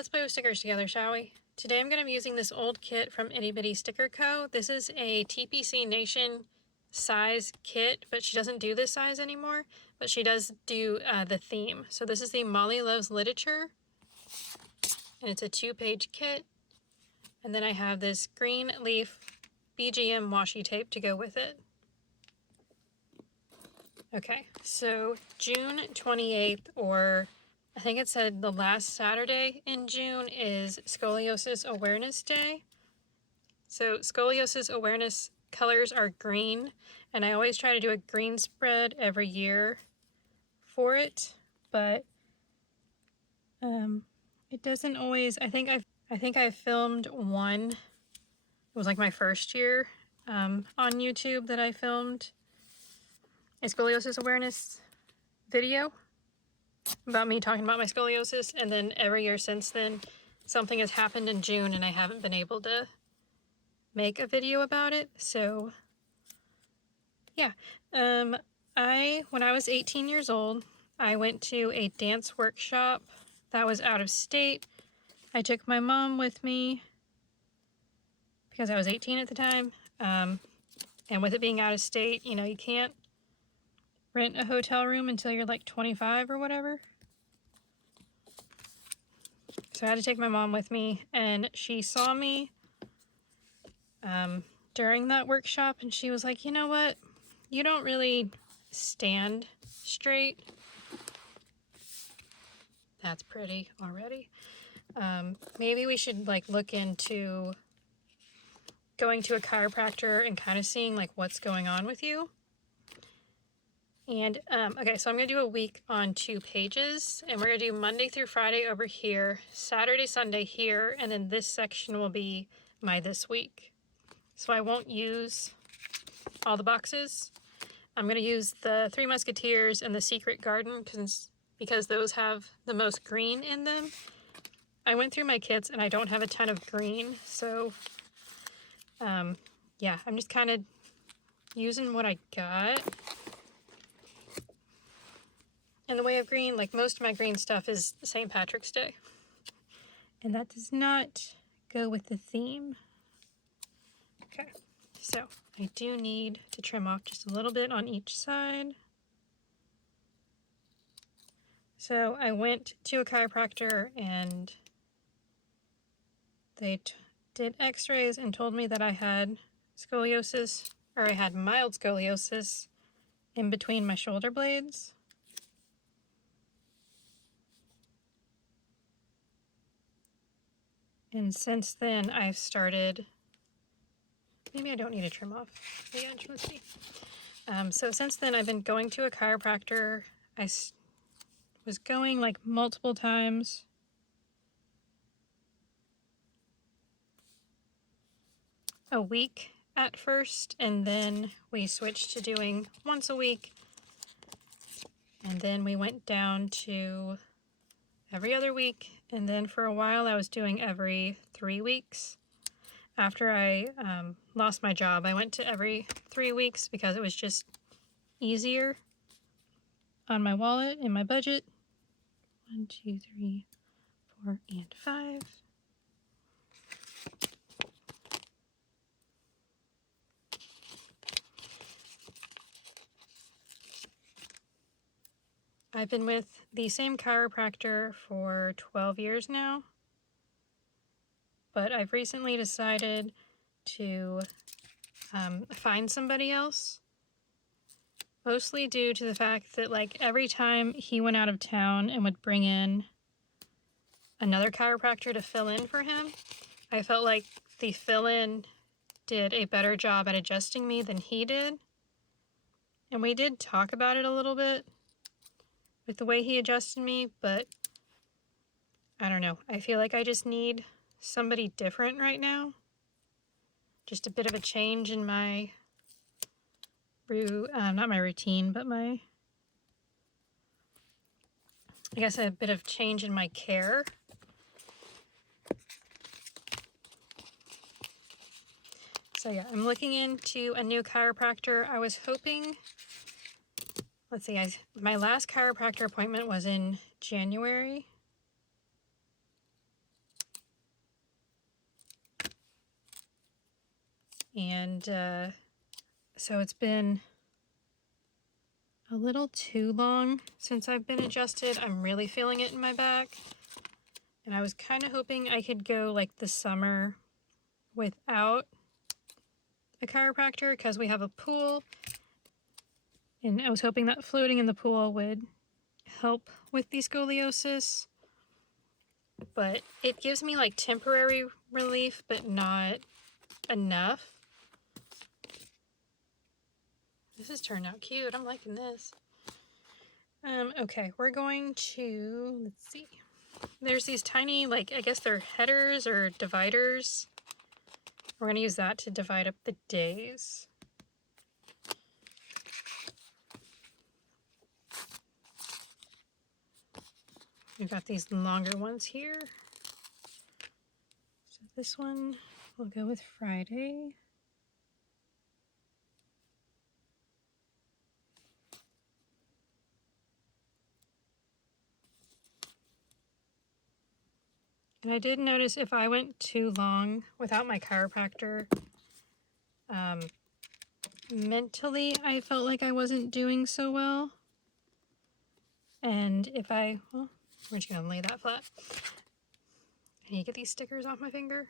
Let's play with stickers together, shall we? Today I'm going to be using this old kit from IttyBittyStickerCo. This is a TPC Nation size kit, but she doesn't do this size anymore, but she does do the theme. So this is the Molly Loves Literature, and it's a 2-page kit. And then I have this green leaf BGM washi tape to go with it. Okay, so June 28th, or I think it said the last Saturday in June, is Scoliosis Awareness Day. So scoliosis awareness colors are green, and I always try to do a green spread every year for it, but it doesn't always. I think I've filmed one. It was like my first year on YouTube that I filmed a scoliosis awareness video about me talking about my scoliosis, and then every year since then something has happened in June and I haven't been able to make a video about it. So yeah, when I was 18 years old, I went to a dance workshop that was out of state. I took my mom with me because I was 18 at the time, and with it being out of state, you know, you can't rent a hotel room until you're like 25 or whatever. So I had to take my mom with me, and she saw me during that workshop, and she was like, you know what? You don't really stand straight. That's pretty already. Maybe we should like look into going to a chiropractor and kind of seeing like what's going on with you. And okay, so I'm gonna do a week on 2 pages, and we're gonna do Monday through Friday over here, Saturday, Sunday here, and then this section will be my this week. So I won't use all the boxes. I'm gonna use the 3 Musketeers and the Secret Garden because those have the most green in them. I went through my kits and I don't have a ton of green, so yeah, I'm just kind of using what I got. In the way of green, like most of my green stuff is St. Patrick's Day. And that does not go with the theme. Okay, so I do need to trim off just a little bit on each side. So I went to a chiropractor and they did x-rays and told me that I had scoliosis, or I had mild scoliosis in between my shoulder blades. And since then, I've started, maybe I don't need to trim off the edge, let's see. So since then, I've been going to a chiropractor. I was going like multiple times. A week at first, and then we switched to doing once a week. And then we went down to every other week, and then for a while I was doing every 3 weeks. After I lost my job, I went to every 3 weeks because it was just easier on my wallet and my budget. 1, 2, 3, 4, and 5. I've been with the same chiropractor for 12 years now, but I've recently decided to find somebody else, mostly due to the fact that like every time he went out of town and would bring in another chiropractor to fill in for him, I felt like the fill-in did a better job at adjusting me than he did. And we did talk about it a little bit with the way he adjusted me, but I don't know. I feel like I just need somebody different right now. Just a bit of a change in my, not my routine, but I guess a bit of change in my care. So yeah, I'm looking into a new chiropractor. I was hoping, let's see, my last chiropractor appointment was in January. And so it's been a little too long since I've been adjusted. I'm really feeling it in my back. And I was kind of hoping I could go like the summer without a chiropractor because we have a pool. And I was hoping that floating in the pool would help with the scoliosis. But it gives me like temporary relief, but not enough. This has turned out cute. I'm liking this. Okay, we're going to, let's see. There's these tiny, like, I guess they're headers or dividers. We're going to use that to divide up the days. We've got these longer ones here. So this one will go with Friday. And I did notice if I went too long without my chiropractor, mentally I felt like I wasn't doing so well. And if well, we're just gonna lay that flat. Can you get these stickers off my finger?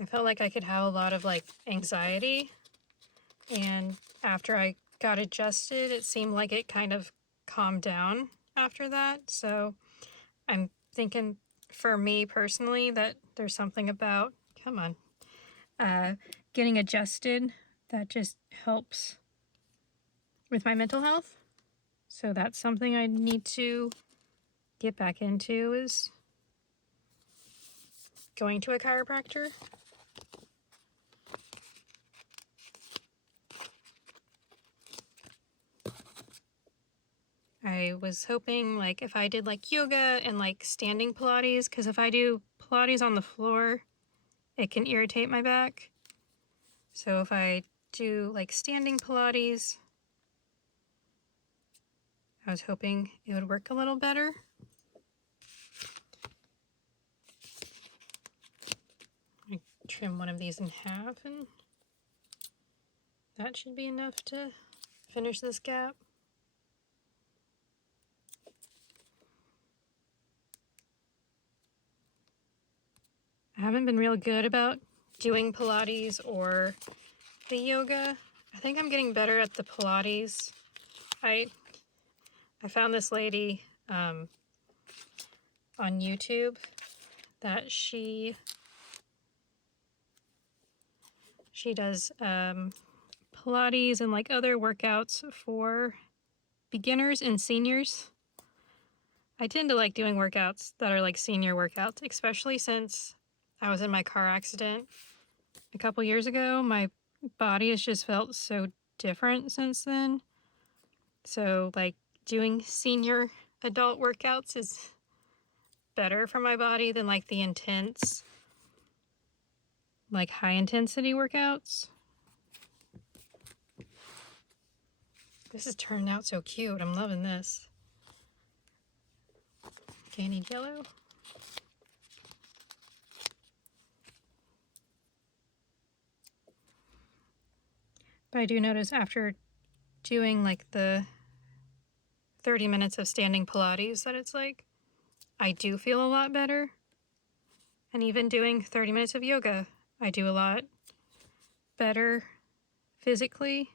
I felt like I could have a lot of like anxiety, and after I got adjusted, it seemed like it kind of calmed down after that. So I'm thinking for me personally that there's something about, come on, getting adjusted that just helps with my mental health. So that's something I need to get back into, is going to a chiropractor. I was hoping like if I did like yoga and like standing Pilates, because if I do Pilates on the floor, it can irritate my back. So if I do like standing Pilates, I was hoping it would work a little better. I trim one of these in half, and that should be enough to finish this gap. I haven't been real good about doing Pilates or the yoga. I think I'm getting better at the Pilates. I found this lady on YouTube that she does Pilates and like other workouts for beginners and seniors. I tend to like doing workouts that are like senior workouts, especially since I was in my car accident a couple years ago. My body has just felt so different since then. So like doing senior adult workouts is better for my body than like the intense, like high intensity workouts. This has turned out so cute. I'm loving this. Okay, I need yellow. But I do notice after doing like the 30 minutes of standing Pilates that it's like, I do feel a lot better. And even doing 30 minutes of yoga, I do a lot better physically.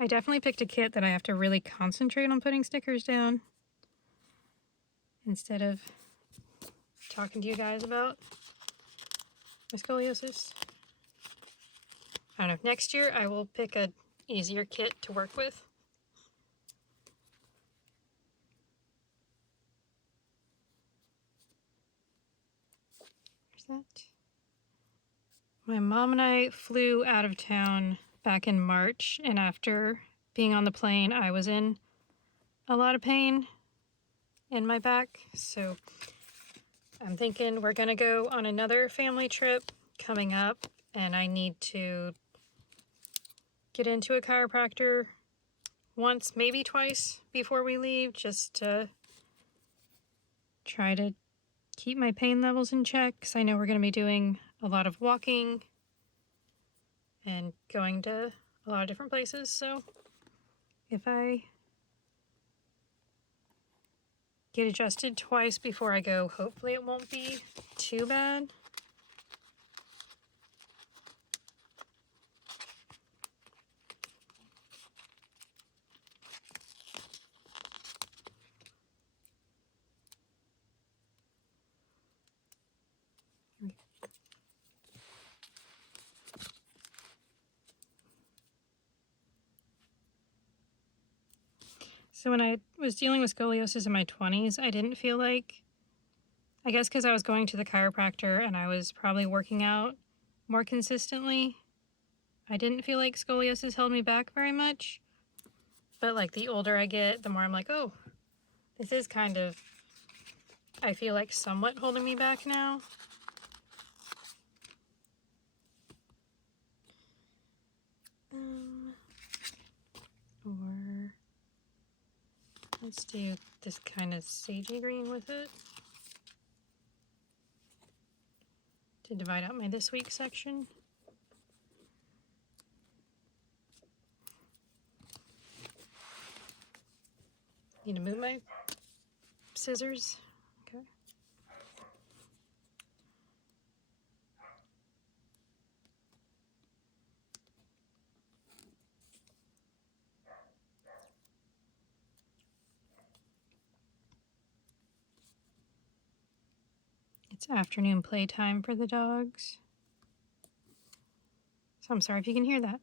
I definitely picked a kit that I have to really concentrate on putting stickers down instead of talking to you guys about my scoliosis. I don't know, next year I will pick an easier kit to work with. There's that. My mom and I flew out of town back in March, and after being on the plane, I was in a lot of pain in my back. So I'm thinking we're gonna go on another family trip coming up, and I need to get into a chiropractor once, maybe twice before we leave, just to try to keep my pain levels in check, because I know we're going to be doing a lot of walking and going to a lot of different places. So if I get adjusted twice before I go, hopefully it won't be too bad. So when I was dealing with scoliosis in my 20s, I didn't feel like, I guess because I was going to the chiropractor and I was probably working out more consistently, I didn't feel like scoliosis held me back very much. But like the older I get, the more I'm like, oh, this is kind of, I feel like somewhat holding me back now. Or let's do this kind of sagey green with it to divide out my this week section. Need to move my scissors. Okay. It's afternoon playtime for the dogs. So I'm sorry if you can hear that.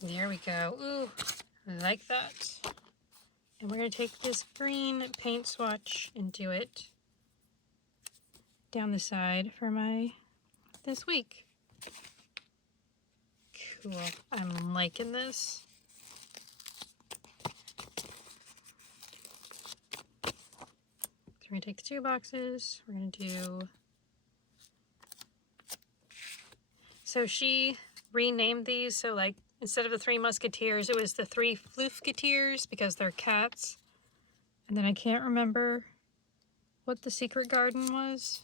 There we go. Ooh, I like that. And we're going to take this green paint swatch and do it down the side for my this week. Cool. I'm liking this. So we're going to take the 2 boxes. We're going to do... So she renamed these, so like instead of the 3 Musketeers, it was the 3 Floofketeers because they're cats. And then I can't remember what the Secret Garden was.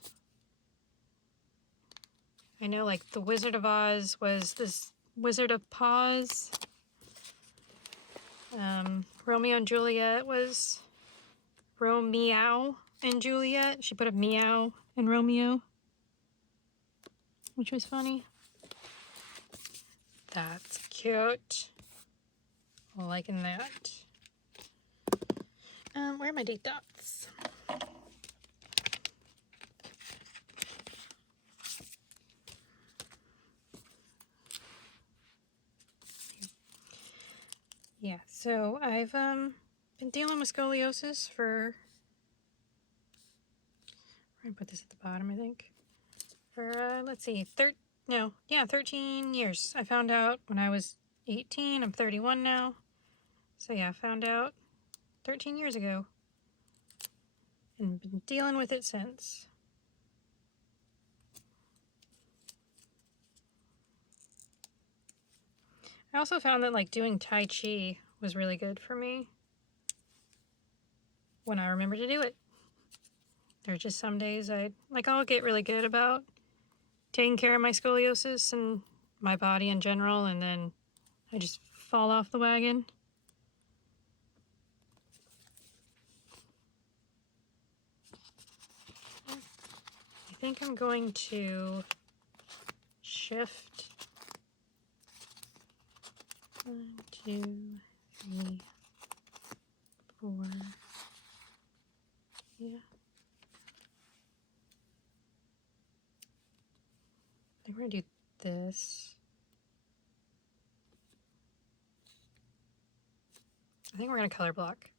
I know like the Wizard of Oz was this Wizard of Paws. Romeo and Juliet was Romeo and Juliet. She put a meow in Romeo, which was funny. That's cute. Liking that. Where are my date dots? Yeah, so I've been dealing with scoliosis for, I'm gonna put this at the bottom, I think, for let's see, 13 years. I found out when I was 18. I'm 31 now. So yeah, I found out 13 years ago and been dealing with it since. I also found that like doing Tai Chi was really good for me when I remember to do it. There are just some days I'll get really good about taking care of my scoliosis and my body in general, and then I just fall off the wagon. I think I'm going to shift 1, 2, 3, 4. Yeah. I think we're gonna do this. I think we're gonna color block.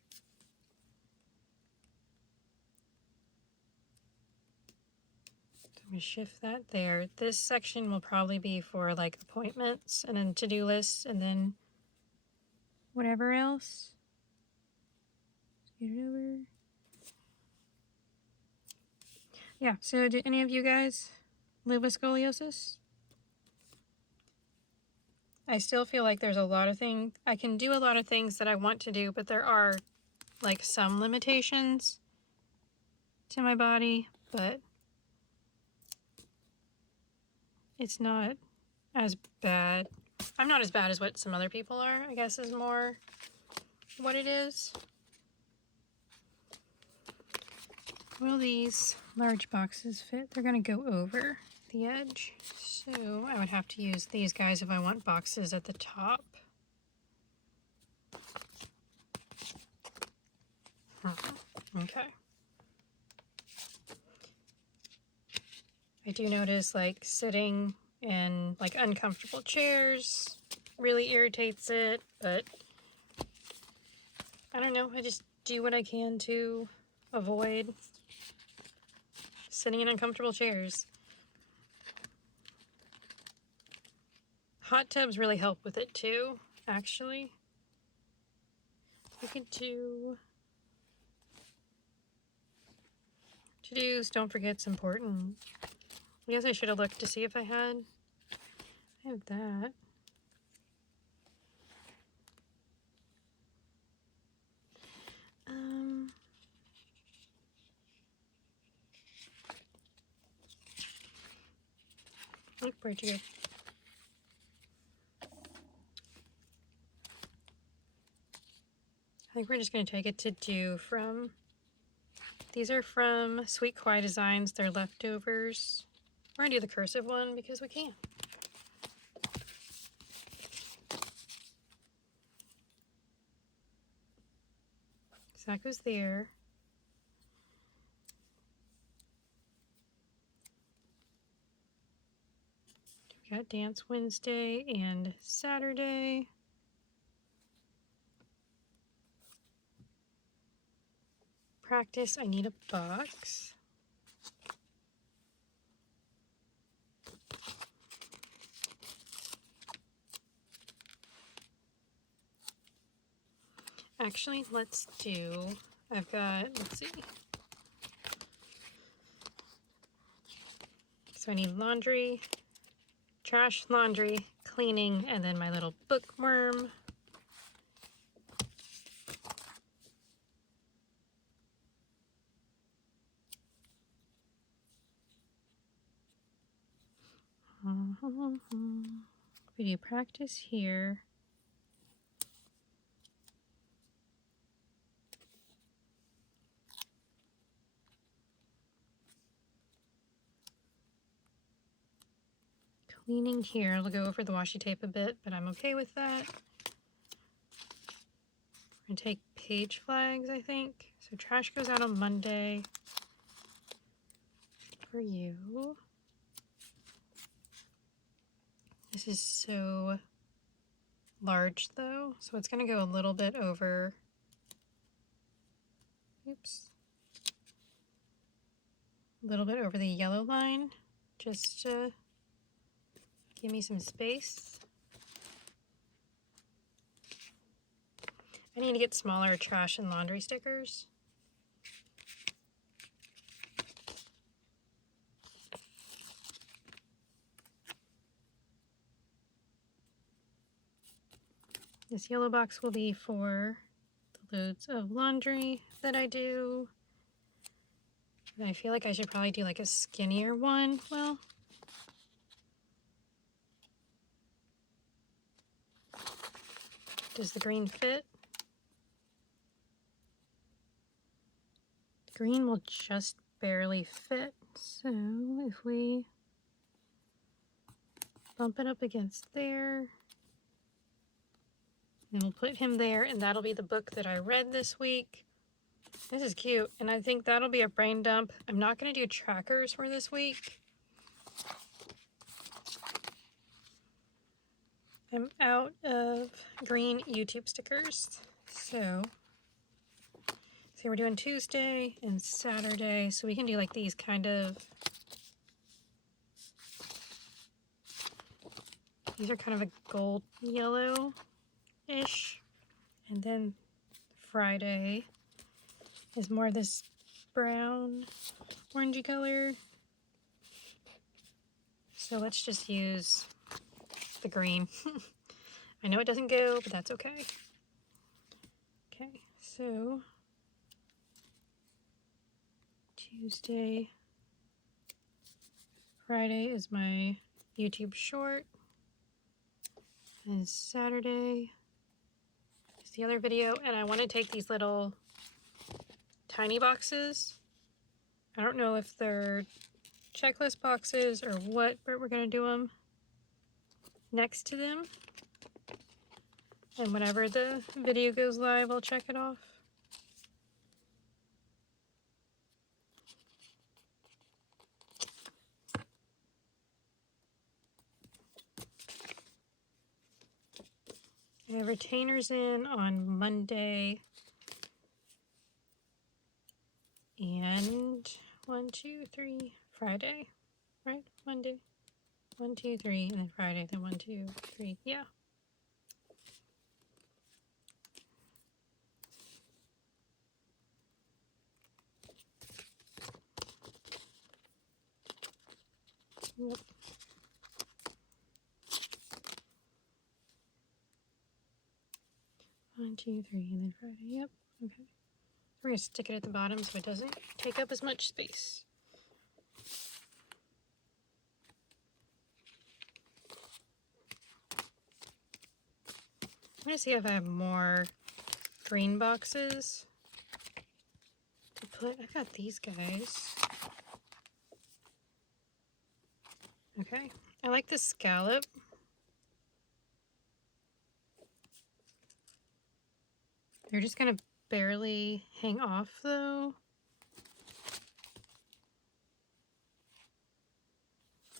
So I'm gonna shift that there. This section will probably be for like appointments and then to-do lists and then whatever else. Get it over. Yeah, so do any of you guys live with scoliosis? I still feel like there's a lot of things, I can do a lot of things that I want to do, but there are like some limitations to my body, but it's not as bad. I'm not as bad as what some other people are, I guess is more what it is. Will these large boxes fit? They're gonna go over the edge. So I would have to use these guys if I want boxes at the top. Okay. I do notice like sitting in like uncomfortable chairs really irritates it, but I don't know, I just do what I can to avoid sitting in uncomfortable chairs. Hot tubs really help with it too, actually. We could do to-dos, don't forget's important. I guess I should have looked to see if I had. I have that. Look, where'd you go? I think we're just going to take it to do from, these are from Sweet Kawaii Designs, they're leftovers. We're going to do the cursive one because we can. So that goes there. We got Dance Wednesday and Saturday. Practice, I need a box. Actually, let's do, I've got, let's see. So I need laundry, trash, laundry, cleaning, and then my little bookworm. We do practice here. Cleaning here. I'll go over the washi tape a bit, but I'm okay with that. We're gonna take page flags, I think. So trash goes out on Monday for you. This is so large though, so it's gonna go a little bit over. Oops. A little bit over the yellow line, just to give me some space. I need to get smaller trash and laundry stickers. This yellow box will be for the loads of laundry that I do. And I feel like I should probably do like a skinnier one. Well, does the green fit? The green will just barely fit. So if we bump it up against there, and we'll put him there, and that'll be the book that I read this week. This is cute, and I think that'll be a brain dump. I'm not going to do trackers for this week. I'm out of green YouTube stickers, so we're doing Tuesday and Saturday, so we can do like these kind of, these are kind of a gold yellow-ish, and then Friday is more of this brown orangey color. So let's just use the green. I know it doesn't go, but that's okay. Okay, so Tuesday, Friday is my YouTube short, and Saturday is the other video, and I want to take these little tiny boxes. I don't know if they're checklist boxes or what, but we're going to do them next to them. And whenever the video goes live, I'll check it off. I have retainers in on Monday and 1, 2, 3, Friday, right? Monday, 1, 2, 3, and then Friday, then 1, 2, 3, yeah. Yep. One, 2, 3, and then Friday, yep, okay. We're gonna stick it at the bottom so it doesn't take up as much space. I'm gonna see if I have more green boxes to put. I've got these guys. Okay, I like the scallop. They're just gonna barely hang off though.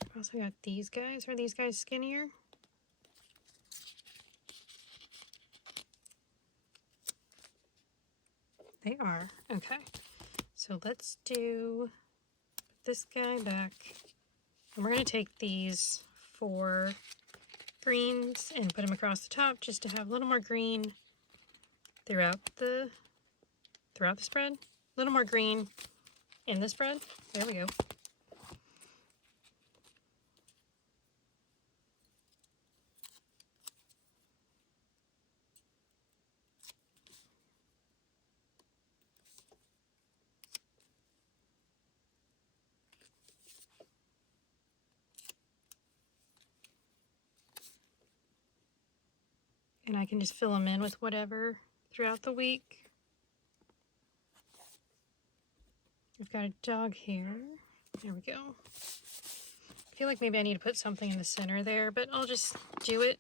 I've also got these guys. Are these guys skinnier? They are. Okay. So let's do this guy back. And we're going to take these 4 greens and put them across the top just to have a little more green throughout the spread. A little more green in the spread. There we go. And I can just fill them in with whatever throughout the week. I've got a dog hair. There we go. I feel like maybe I need to put something in the center there, but I'll just do it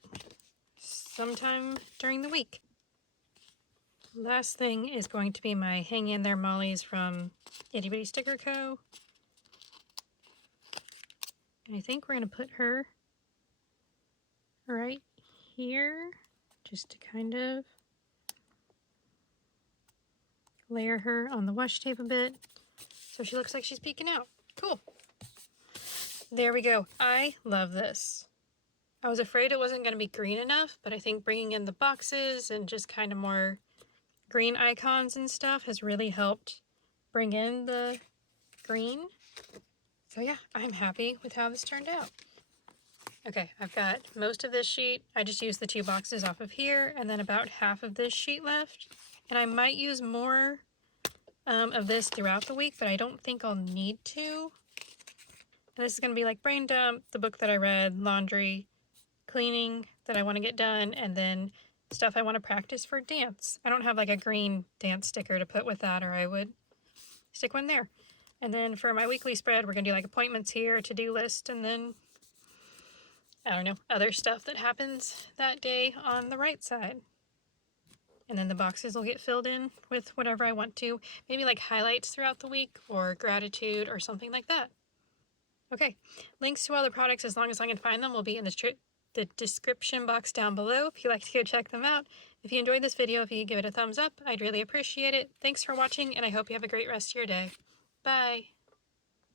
sometime during the week. Last thing is going to be my Hang In There Mollies from IttyBittyStickerCo. And I think we're going to put her right here, just to kind of layer her on the washi tape a bit so she looks like she's peeking out. Cool. There we go. I love this. I was afraid it wasn't going to be green enough, but I think bringing in the boxes and just kind of more green icons and stuff has really helped bring in the green. So yeah, I'm happy with how this turned out. Okay, I've got most of this sheet. I just used the 2 boxes off of here and then about half of this sheet left. And I might use more of this throughout the week, but I don't think I'll need to. And this is going to be like brain dump, the book that I read, laundry, cleaning that I want to get done, and then stuff I want to practice for dance. I don't have like a green dance sticker to put with that, or I would stick one there. And then for my weekly spread, we're going to do like appointments here, to-do list, and then, I don't know, other stuff that happens that day on the right side. And then the boxes will get filled in with whatever I want to. Maybe like highlights throughout the week or gratitude or something like that. Okay, links to all the products, as long as I can find them, will be in the description box down below if you'd like to go check them out. If you enjoyed this video, if you could give it a thumbs up, I'd really appreciate it. Thanks for watching, and I hope you have a great rest of your day. Bye!